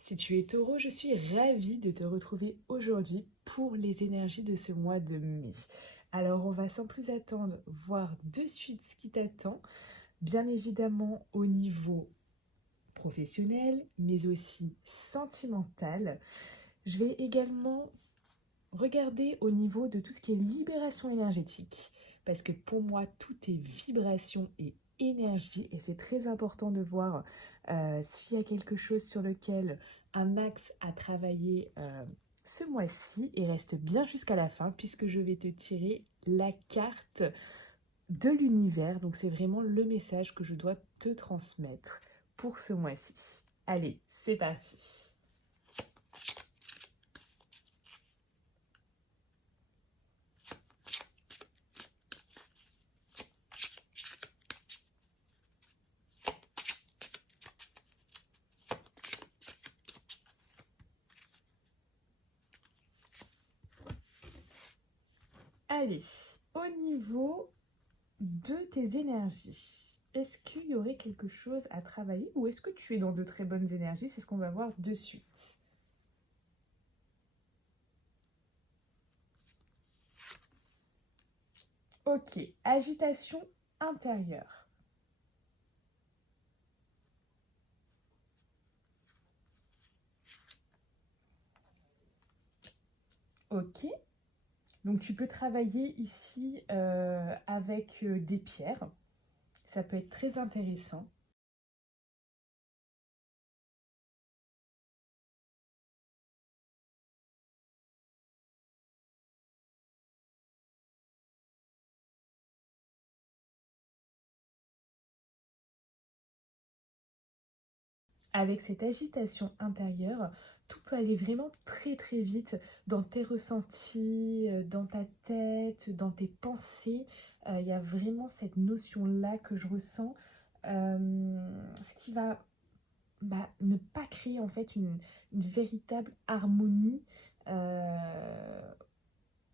Si tu es taureau, je suis ravie de te retrouver aujourd'hui pour les énergies de ce mois de mai. Alors, on va sans plus attendre voir de suite ce qui t'attend, bien évidemment au niveau professionnel, mais aussi sentimental. Je vais également regarder au niveau de tout ce qui est libération énergétique, parce que pour moi, tout est vibration et énergie, et c'est très important de voir s'il y a quelque chose sur lequel un axe à travailler ce mois-ci, et reste bien jusqu'à la fin, puisque je vais te tirer la carte de l'univers, donc c'est vraiment le message que je dois te transmettre pour ce mois-ci. Allez, c'est parti. Allez, au niveau de tes énergies, est-ce qu'il y aurait quelque chose à travailler ou est-ce que tu es dans de très bonnes énergies? C'est ce qu'on va voir de suite. Ok, agitation intérieure. Ok, donc tu peux travailler ici avec des pierres. Ça peut être très intéressant. Avec cette agitation intérieure, tout peut aller vraiment très très vite dans tes ressentis, dans ta tête, dans tes pensées. Il y a vraiment cette notion-là que je ressens, ce qui va ne pas créer en fait une véritable harmonie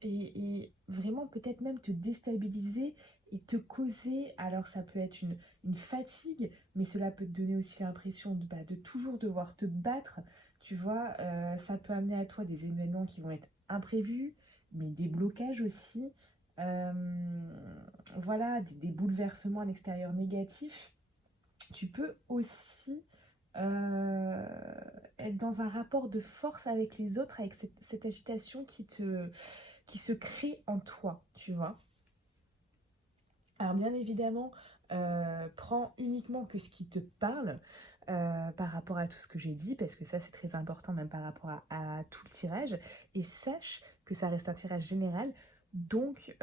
et vraiment peut-être même te déstabiliser et te causer, alors ça peut être une fatigue, mais cela peut te donner aussi l'impression de toujours devoir te battre, tu vois, ça peut amener à toi des événements qui vont être imprévus, mais des blocages aussi, euh, voilà, des bouleversements à l'extérieur négatifs. Tu peux aussi euh, être dans un rapport de force avec les autres, avec cette agitation qui se crée en toi, tu vois. Alors bien évidemment, prends uniquement que ce qui te parle par rapport à tout ce que j'ai dit, parce que ça c'est très important même par rapport à tout le tirage, et sache que ça reste un tirage général, donc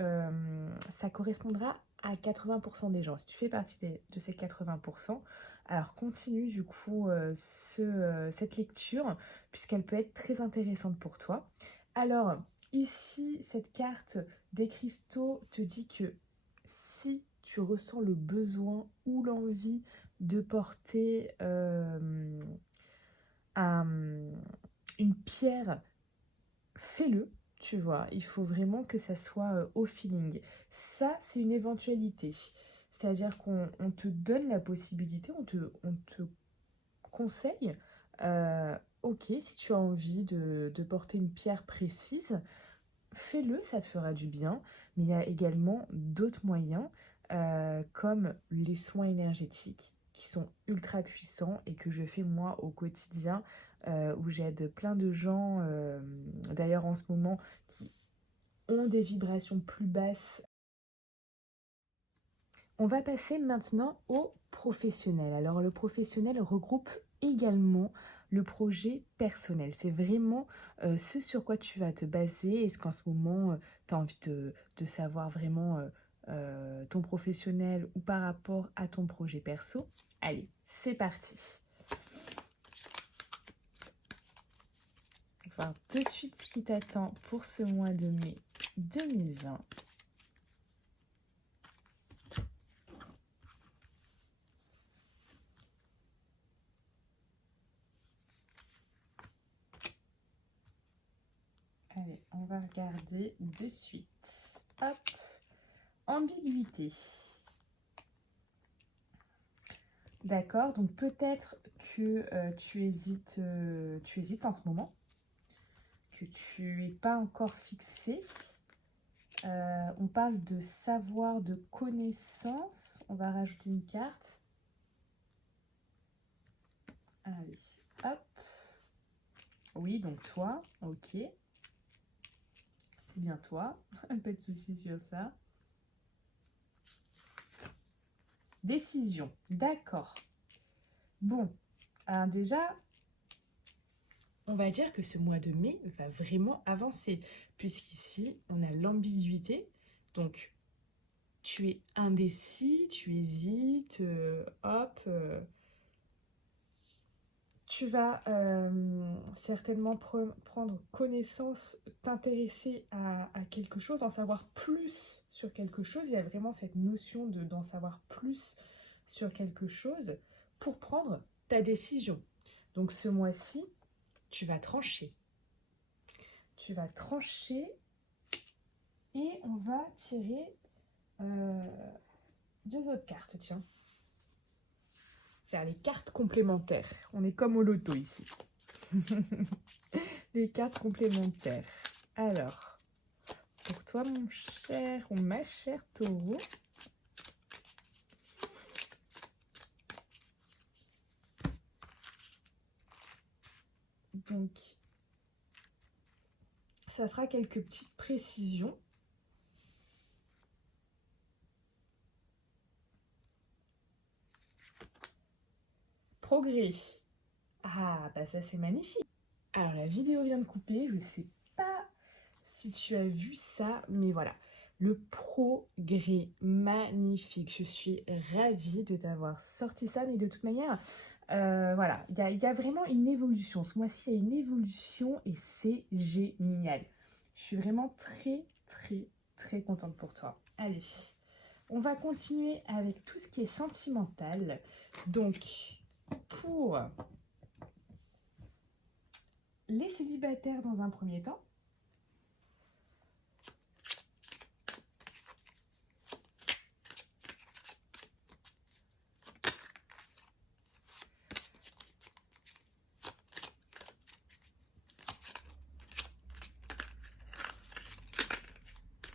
ça correspondra à 80% des gens. Si tu fais partie de ces 80%, alors continue du coup cette lecture, puisqu'elle peut être très intéressante pour toi. Alors, ici, cette carte des cristaux te dit que si tu ressens le besoin ou l'envie de porter un- une pierre, fais-le, tu vois. Il faut vraiment que ça soit au feeling. Ça, c'est une éventualité. C'est-à-dire qu'on te donne la possibilité, on te conseille, ok, si tu as envie de porter une pierre précise, fais-le, ça te fera du bien, mais il y a également d'autres moyens, comme les soins énergétiques, qui sont ultra puissants et que je fais moi au quotidien, où j'aide plein de gens, d'ailleurs en ce moment, qui ont des vibrations plus basses. On va passer maintenant au professionnel. Alors le professionnel regroupe également le projet personnel. C'est vraiment ce sur quoi tu vas te baser. Est-ce qu'en ce moment, tu as envie de savoir vraiment ton professionnel ou par rapport à ton projet perso? Allez, c'est parti. On va voir de suite ce qui t'attend pour ce mois de mai 2020. Allez, on va regarder de suite. Hop, ambiguïté. D'accord? Donc peut-être que tu hésites en ce moment, que tu n'es pas encore fixé. On parle de savoir, de connaissance. On va rajouter une carte. Allez, hop. Oui, donc toi, ok. C'est bien toi. Pas de souci sur ça. Décision, d'accord. Bon, alors déjà, on va dire que ce mois de mai va vraiment avancer, puisqu'ici, on a l'ambiguïté. Donc, tu es indécis, tu hésites, hop. Tu vas certainement prendre connaissance, t'intéresser à quelque chose, en savoir plus sur quelque chose. Il y a vraiment cette notion d'en savoir plus sur quelque chose pour prendre ta décision. Donc ce mois-ci, tu vas trancher. Tu vas trancher et on va tirer deux autres cartes, tiens. Faire les cartes complémentaires. On est comme au loto ici. Les cartes complémentaires. Alors, pour toi, mon cher ou ma chère taureau, donc, ça sera quelques petites précisions. Progrès. Ah, bah ça c'est magnifique. Alors la vidéo vient de couper, je sais pas si tu as vu ça, mais voilà. Le progrès, magnifique. Je suis ravie de t'avoir sorti ça, mais de toute manière, voilà, il y a vraiment une évolution. Ce mois-ci, il y a une évolution et c'est génial. Je suis vraiment très, très, très contente pour toi. Allez, on va continuer avec tout ce qui est sentimental. Donc, pour les célibataires dans un premier temps,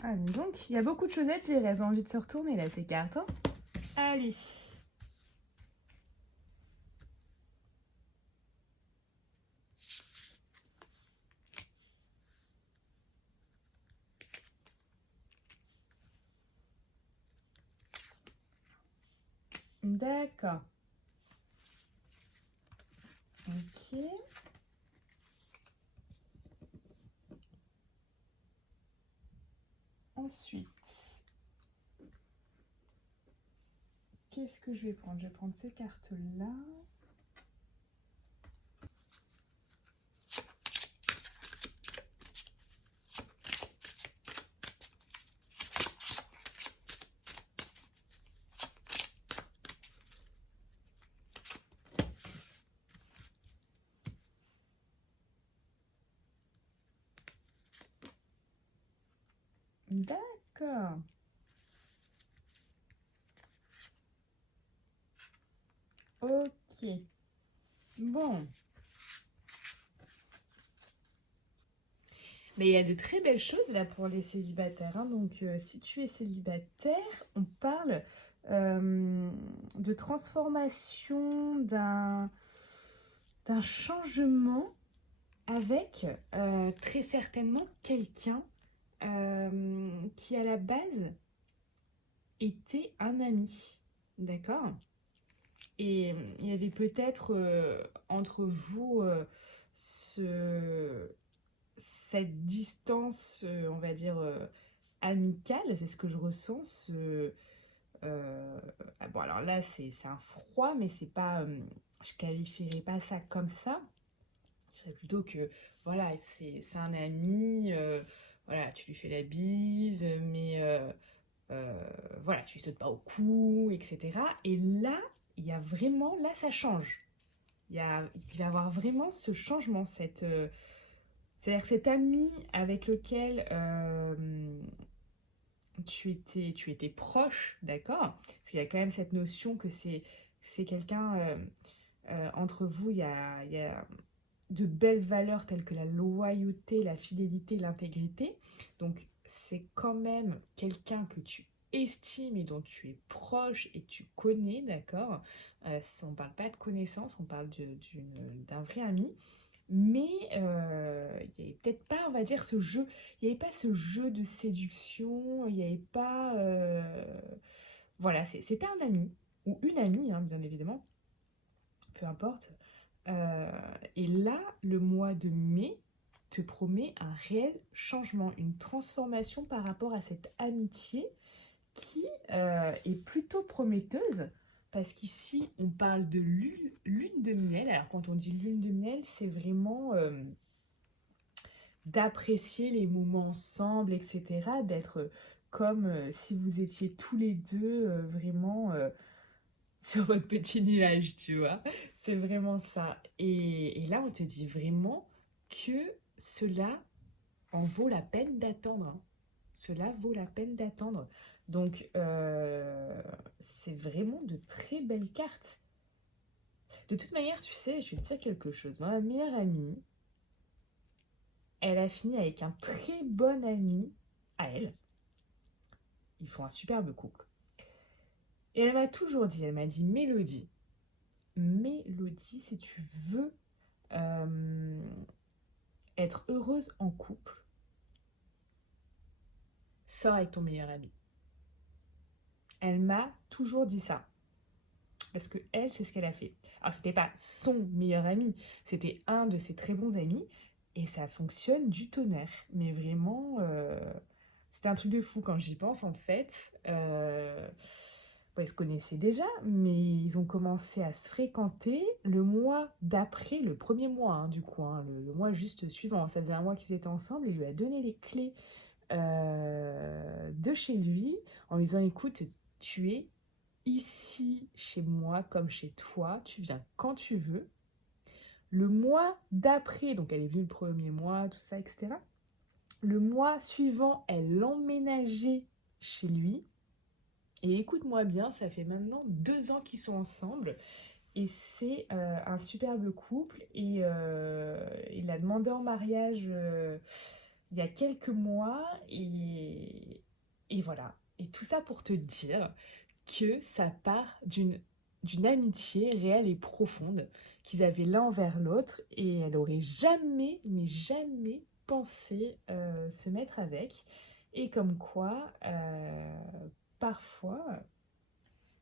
ah, donc il y a beaucoup de choses à dire, elles ont envie de se retourner là ces cartes. Hein. Allez. D'accord. Ok. Ensuite, qu'est-ce que je vais prendre? Je vais prendre ces cartes-là. D'accord. Ok. Bon. Mais il y a de très belles choses là pour les célibataires. Hein. Donc, si tu es célibataire, on parle de transformation d'un changement avec très certainement quelqu'un qui à la base était un ami. D'accord? Et il y avait peut-être entre vous cette distance, on va dire, amicale, c'est ce que je ressens. Ah bon, alors là, c'est un froid, mais c'est pas, je qualifierais pas ça comme ça. Je dirais plutôt que, voilà, c'est un ami, voilà, tu lui fais la bise, mais voilà, tu lui sautes pas au cou, etc. Et là, il y a vraiment, là, ça change. Il va y avoir vraiment ce changement, c'est-à-dire que cet ami avec lequel tu étais proche, d'accord? Parce qu'il y a quand même cette notion que c'est quelqu'un, entre vous, il y a de belles valeurs telles que la loyauté, la fidélité, l'intégrité. Donc, c'est quand même quelqu'un que tu estimes et dont tu es proche et tu connais, d'accord? On ne parle pas de connaissance, on parle d'un vrai ami. Mais il n'y avait peut-être pas, on va dire, ce jeu. Il n'y avait pas ce jeu de séduction. Il n'y avait pas... Voilà, c'était un ami, ou une amie, hein, bien évidemment, peu importe. Euh, et là, le mois de mai te promet un réel changement, une transformation par rapport à cette amitié qui est plutôt prometteuse. Parce qu'ici, on parle de lune de miel. Alors, quand on dit lune de miel, c'est vraiment d'apprécier les moments ensemble, etc. D'être comme si vous étiez tous les deux vraiment sur votre petit nuage, tu vois. C'est vraiment ça. Et là, on te dit vraiment que cela en vaut la peine d'attendre, hein. Cela vaut la peine d'attendre. Donc, c'est vraiment de très belles cartes. De toute manière, tu sais, je vais te dire quelque chose. Ma meilleure amie, elle a fini avec un très bon ami à elle. Ils font un superbe couple. Et elle m'a toujours dit, elle m'a dit, Mélodie, si tu veux euh, être heureuse en couple, sors avec ton meilleur ami. Elle m'a toujours dit ça. Parce que elle, c'est ce qu'elle a fait. Alors, c'était pas son meilleur ami, c'était un de ses très bons amis. Et ça fonctionne du tonnerre. Mais vraiment, c'était un truc de fou quand j'y pense, en fait. Bon, ils se connaissaient déjà, mais ils ont commencé à se fréquenter le mois d'après, le premier mois, hein, du coup, hein, le mois juste suivant. Ça faisait un mois qu'ils étaient ensemble. Il lui a donné les clés de chez lui en lui disant, écoute, tu es ici chez moi comme chez toi, tu viens quand tu veux. Le mois d'après, donc elle est venue le premier mois, tout ça, etc. Le mois suivant, elle l'emménageait chez lui. Et écoute-moi bien, ça fait maintenant 2 ans qu'ils sont ensemble. Et c'est un superbe couple. Et il a demandé en mariage il y a quelques mois. Et voilà. Et tout ça pour te dire que ça part d'une amitié réelle et profonde qu'ils avaient l'un envers l'autre et elle aurait jamais, mais jamais pensé se mettre avec. Et comme quoi, parfois,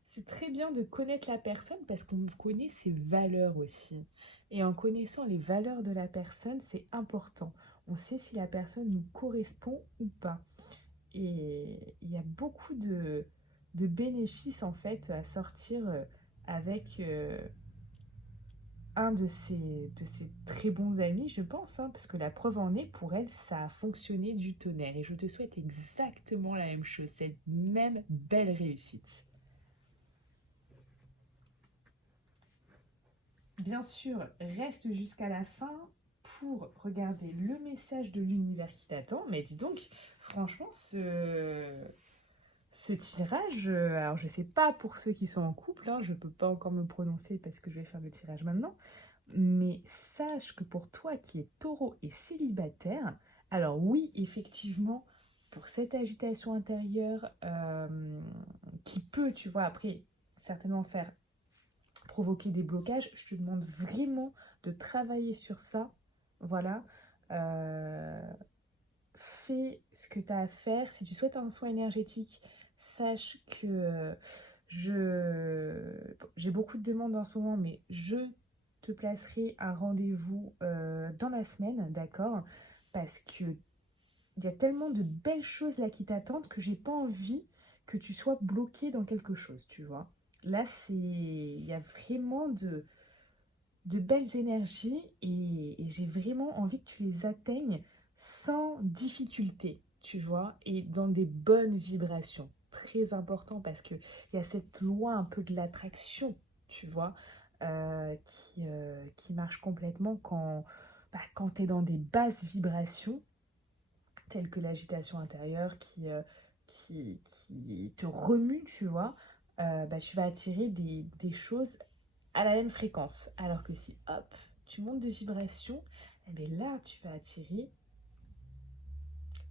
c'est très bien de connaître la personne parce qu'on connaît ses valeurs aussi. Et en connaissant les valeurs de la personne, c'est important. On sait si la personne nous correspond ou pas. Et il y a beaucoup de bénéfices en fait à sortir avec un de ses très bons amis, je pense, hein, parce que la preuve en est, pour elle, ça a fonctionné du tonnerre. Et je te souhaite exactement la même chose, cette même belle réussite. Bien sûr, reste jusqu'à la fin pour regarder le message de l'univers qui t'attend. Mais dis donc, franchement, ce tirage, alors je sais pas pour ceux qui sont en couple, hein, je peux pas encore me prononcer parce que je vais faire le tirage maintenant, mais sache que pour toi qui es taureau et célibataire, alors oui, effectivement, pour cette agitation intérieure qui peut, tu vois, après certainement faire provoquer des blocages, je te demande vraiment de travailler sur ça. Voilà. Euh, Fais ce que tu as à faire. Si tu souhaites un soin énergétique, sache que j'ai beaucoup de demandes en ce moment, mais je te placerai un rendez-vous dans la semaine, d'accord? Parce que il y a tellement de belles choses là qui t'attendent que j'ai pas envie que tu sois bloqué dans quelque chose, tu vois. Là, il y a vraiment de belles énergies et j'ai vraiment envie que tu les atteignes sans difficulté, tu vois, et dans des bonnes vibrations. Très important parce qu'il y a cette loi un peu de l'attraction, tu vois, qui marche complètement quand tu es dans des basses vibrations, telles que l'agitation intérieure qui te remue, tu vois. tu vas attirer des choses à la même fréquence. Alors que si, hop, tu montes de vibration, eh bien là, tu vas attirer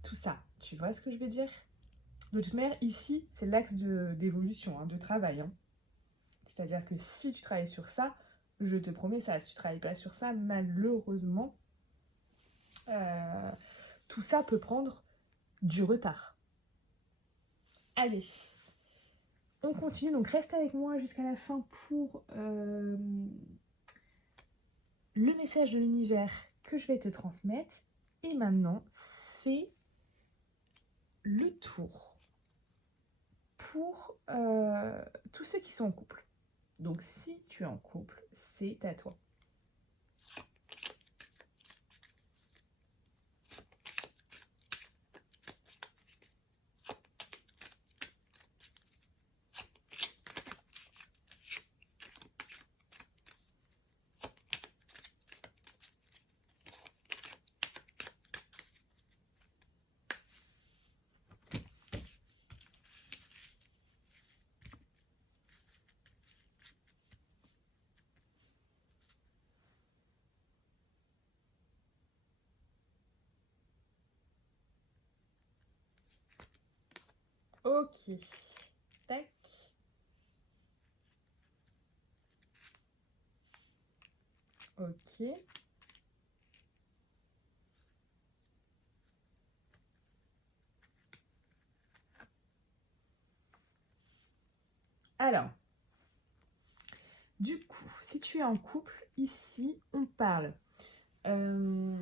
tout ça. Tu vois ce que je veux dire? De toute manière, ici, c'est l'axe d'évolution, hein, de travail. Hein. C'est-à-dire que si tu travailles sur ça, je te promets ça. Si tu ne travailles pas sur ça, malheureusement, euh, tout ça peut prendre du retard. Allez, on continue. Donc, reste avec moi jusqu'à la fin pour le message de l'univers que je vais te transmettre. Et maintenant, c'est le tour pour tous ceux qui sont en couple. Donc, si tu es en couple, c'est à toi. Ok. Tac. Ok. Alors, du coup, si tu es en couple, ici, on parle que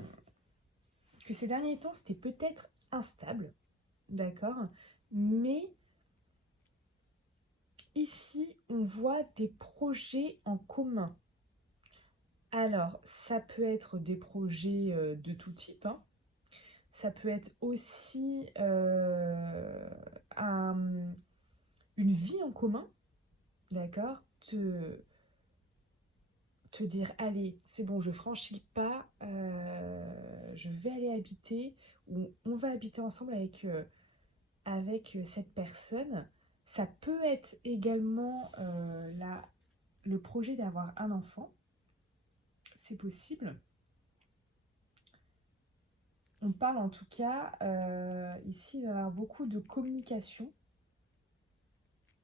ces derniers temps, c'était peut-être instable, d'accord? Mais ici, on voit des projets en commun. Alors, ça peut être des projets de tout type, hein. Ça peut être aussi une vie en commun, d'accord? Te dire, allez, c'est bon, je franchis le pas, je vais aller habiter, ou on va habiter ensemble avec cette personne. Ça peut être également le projet d'avoir un enfant, c'est possible. On parle en tout cas, ici, il va y avoir beaucoup de communication.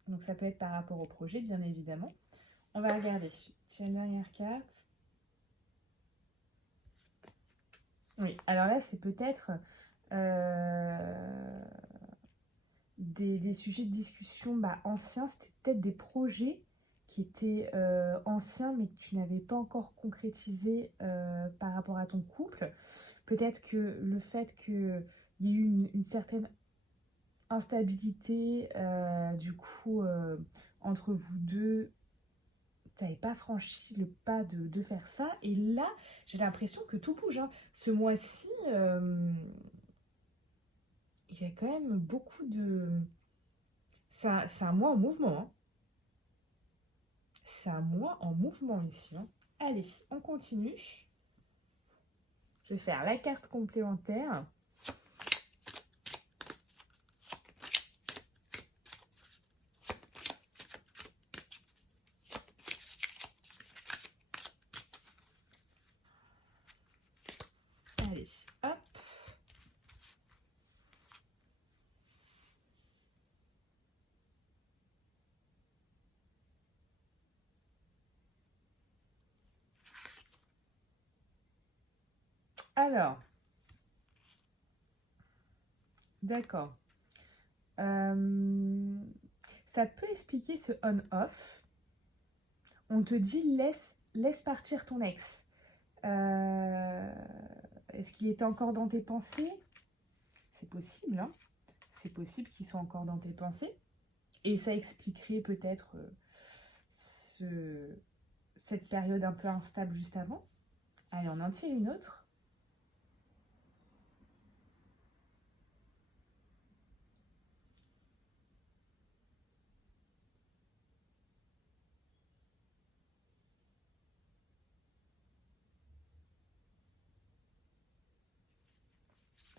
Donc ça peut être par rapport au projet, bien évidemment. On va regarder. Tiens, une dernière carte. Oui, alors là, c'est peut-être des sujets de discussion anciens. C'était peut-être des projets qui étaient anciens, mais que tu n'avais pas encore concrétisé par rapport à ton couple. Peut-être que le fait qu'il y ait eu une certaine instabilité, du coup, entre vous deux, tu n'avais pas franchi le pas de faire ça. Et là, j'ai l'impression que tout bouge. Hein. Ce mois-ci, il y a quand même beaucoup de... C'est un mois en mouvement. Hein. C'est un mois en mouvement ici. Hein. Allez, on continue. Je vais faire la carte complémentaire. Allez, hop. Alors, d'accord. Ça peut expliquer ce on-off. On te dit laisse partir ton ex. Est-ce qu'il était encore dans tes pensées? C'est possible, hein. C'est possible qu'il soit encore dans tes pensées. Et ça expliquerait peut-être cette période un peu instable juste avant. Allez, on en tire une autre.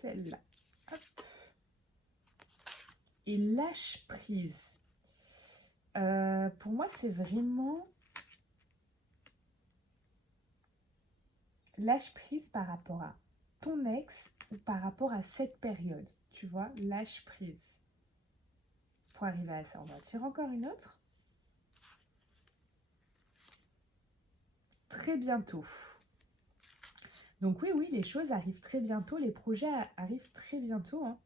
Celle-là. Hop. Et lâche prise. Pour moi, c'est vraiment lâche prise par rapport à ton ex ou par rapport à cette période. Tu vois, lâche prise. Pour arriver à ça, on va tirer encore une autre. Très bientôt. Donc oui, les choses arrivent très bientôt, les projets arrivent très bientôt. Hein.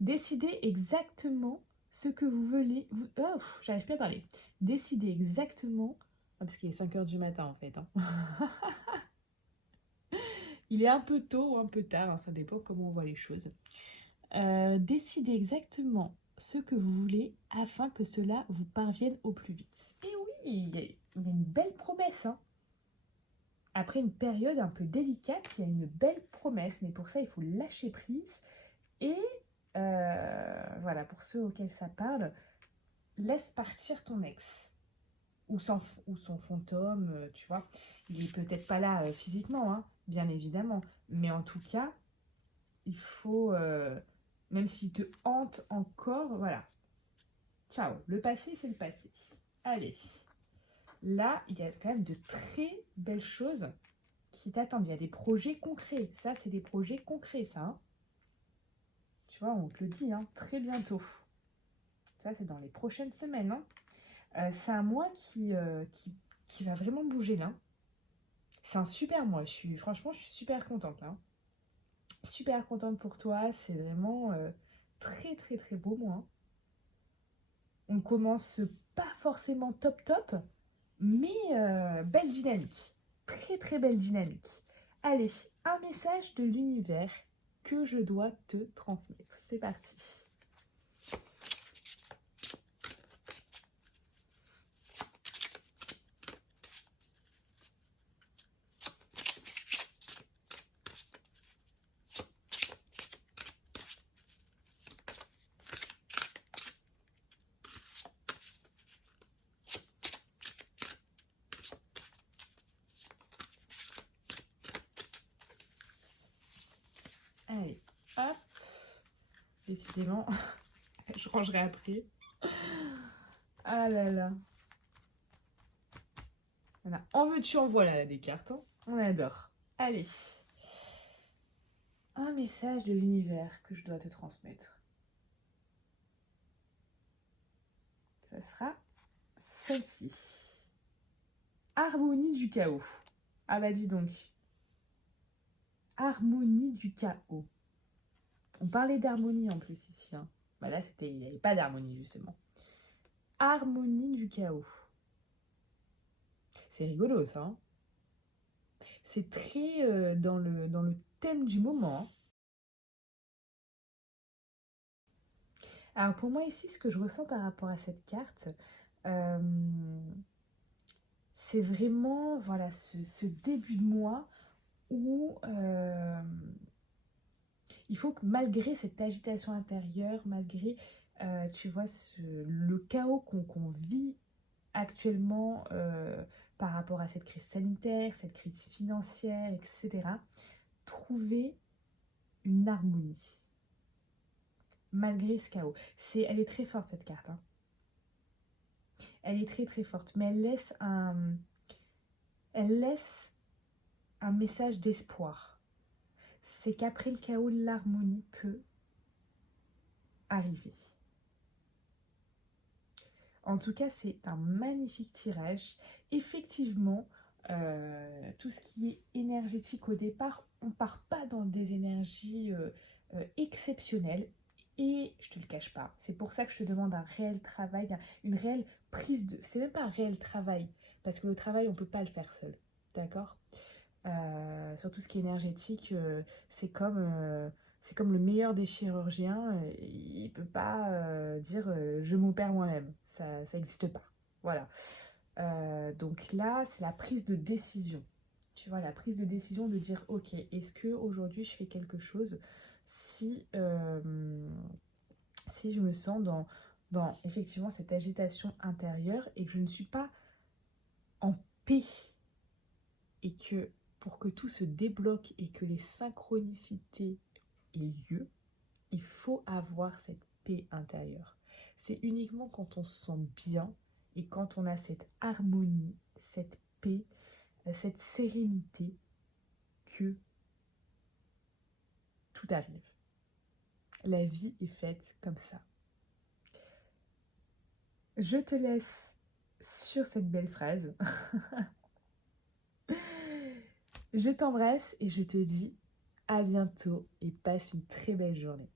Décidez exactement ce que vous voulez. Oh, j'arrive plus à parler. Décidez exactement. Ah, parce qu'il est 5 h du matin en fait. Hein. Il est un peu tôt ou un peu tard, hein, ça dépend comment on voit les choses. Décidez exactement ce que vous voulez afin que cela vous parvienne au plus vite. Et oui, il y a une belle promesse. Hein. Après une période un peu délicate, il y a une belle promesse, mais pour ça, il faut lâcher prise. Et voilà, pour ceux auxquels ça parle, laisse partir ton ex. Ou son fantôme, tu vois. Il est peut-être pas là physiquement, hein, bien évidemment. Mais en tout cas, il faut, même s'il te hante encore, voilà. Ciao, le passé, c'est le passé. Allez. Là, il y a quand même de très belles choses qui t'attendent. Il y a des projets concrets. Ça, c'est des projets concrets, ça. Hein. Tu vois, on te le dit, hein, très bientôt. Ça, c'est dans les prochaines semaines. Hein. C'est un mois qui va vraiment bouger là. C'est un super mois. Franchement, je suis super contente là. Super contente pour toi. C'est vraiment très, très, très beau mois. Hein. On commence pas forcément top top, mais belle dynamique. Très, très belle dynamique. Allez, un message de l'univers que je dois te transmettre. C'est parti. Allez, hop. Décidément, je rangerai après. Ah là là. Voilà. En veux-tu, en voilà là, des cartes. Hein. On adore. Allez. Un message de l'univers que je dois te transmettre. Ça sera celle-ci. Harmonie du chaos. Ah bah dis donc. Harmonie du chaos. On parlait d'harmonie en plus ici. Hein. Bah là, il n'y avait pas d'harmonie justement. Harmonie du chaos. C'est rigolo ça. Hein. C'est très dans le thème du moment. Hein. Alors pour moi ici, ce que je ressens par rapport à cette carte, c'est vraiment voilà, ce début de mois où il faut que malgré cette agitation intérieure, malgré tu vois, le chaos qu'on vit actuellement par rapport à cette crise sanitaire, cette crise financière, etc., trouver une harmonie malgré ce chaos. Elle est très forte cette carte. Hein. Elle est très très forte, mais elle laisse un message d'espoir. C'est qu'après le chaos, l'harmonie peut arriver. En tout cas, c'est un magnifique tirage. Effectivement, tout ce qui est énergétique au départ, on ne part pas dans des énergies exceptionnelles. Et je te le cache pas, c'est pour ça que je te demande un réel travail, une réelle prise de... C'est même pas un réel travail, parce que le travail, on ne peut pas le faire seul, d'accord. Sur tout ce qui est énergétique, c'est comme le meilleur des chirurgiens, il ne peut pas dire je m'opère moi-même, ça n'existe pas. Voilà. Donc là, c'est la prise de décision. Tu vois, la prise de décision de dire ok, est-ce que aujourd'hui je fais quelque chose si je me sens dans effectivement cette agitation intérieure et que je ne suis pas en paix et que pour que tout se débloque et que les synchronicités aient lieu, il faut avoir cette paix intérieure. C'est uniquement quand on se sent bien et quand on a cette harmonie, cette paix, cette sérénité que tout arrive. La vie est faite comme ça. Je te laisse sur cette belle phrase. Je t'embrasse et je te dis à bientôt et passe une très belle journée.